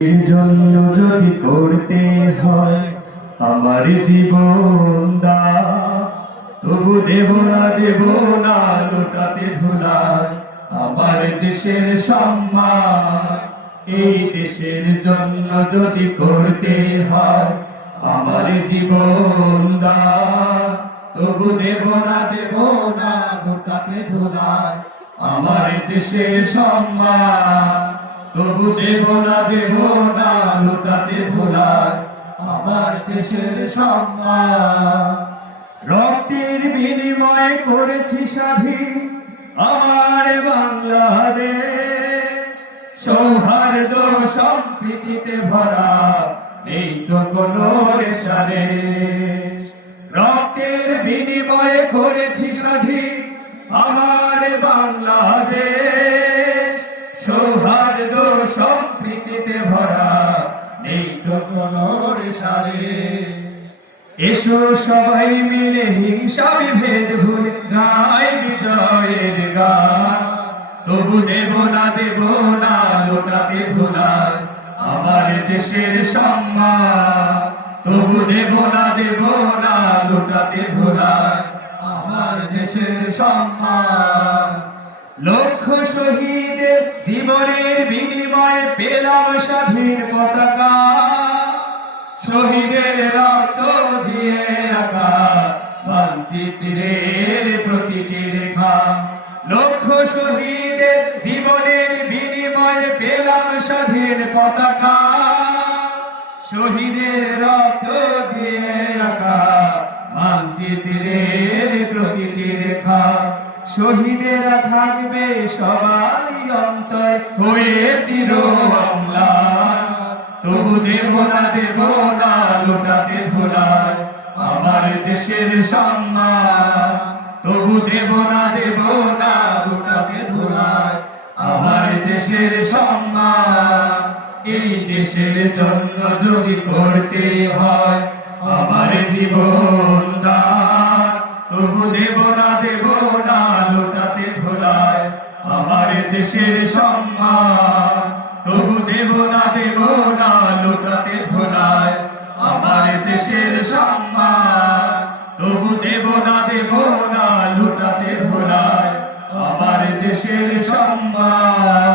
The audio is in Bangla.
এর জন্য যদি করতে হয় আমার জীবন দান, তবু দেব না লোটাতে ধুলায় আমার দেশের সম্মান। এই দেশের জন্য যদি করতে হয় আমার জীবন দান, তবু দেব না লোটাতে ধুলায় আমার দেশের সম্মান। তবু দেব না লোটাতে ধুলায় আমার দেশের সম্মান। রক্তের বিনিময়ে করেছি স্বাধীন আমার বাংলাদেশ, সৌহার্দ্য সম্প্রীতিতে ভরা নেই তো কোনো রেশারেশ। রক্তের বিনিময়ে করেছি স্বাধীন আমার বাংলাদেশ, সৌহার্দ্য সম্প্রীতিতে ভরা নেই তো কোনো রেশারেশ। এসো সবাই মিলে হিংসা বিভেদ ভুলে গাই বিজয়ের গান, তবু দেব না লোটাতে ধুলায় আমার দেশের সম্মান। তবু দেব না লোটাতে ধুলায় আমার দেশের সম্মান। লক্ষ শহীদের জীবনের বিনিময়ে পেলাম স্বাধীন পতাকা, শহীদের রক্ত দিয়ে রাখা মানচিত্রের প্রতিটি রেখা। লক্ষ শহীদের জীবনের বিনিময়ে পেলাম স্বাধীন পতাকা, শহীদের রক্ত দিয়ে রাখা মানচিত্রের প্রতিটি রেখা। শহীদেরা থাকবে সবাই অন্তর হয়ে চির অম্লান, তবু দেব না লোটাতে ধুলায় আমার দেশের সম্মান। তবু দেব না লোটাতে ধুলায় আমার দেশের সম্মান। এই দেশের জন্য যদি করতে হয় আমার জীবন দান, তবু দেব না লোটাতে ধুলায় আমার দেশের সম্মান। তবু দেব না লোটাতে ধুলায় আমার দেশের সম্মান। তবু দেব না লোটাতে ধুলায় আমার দেশের সম্মান।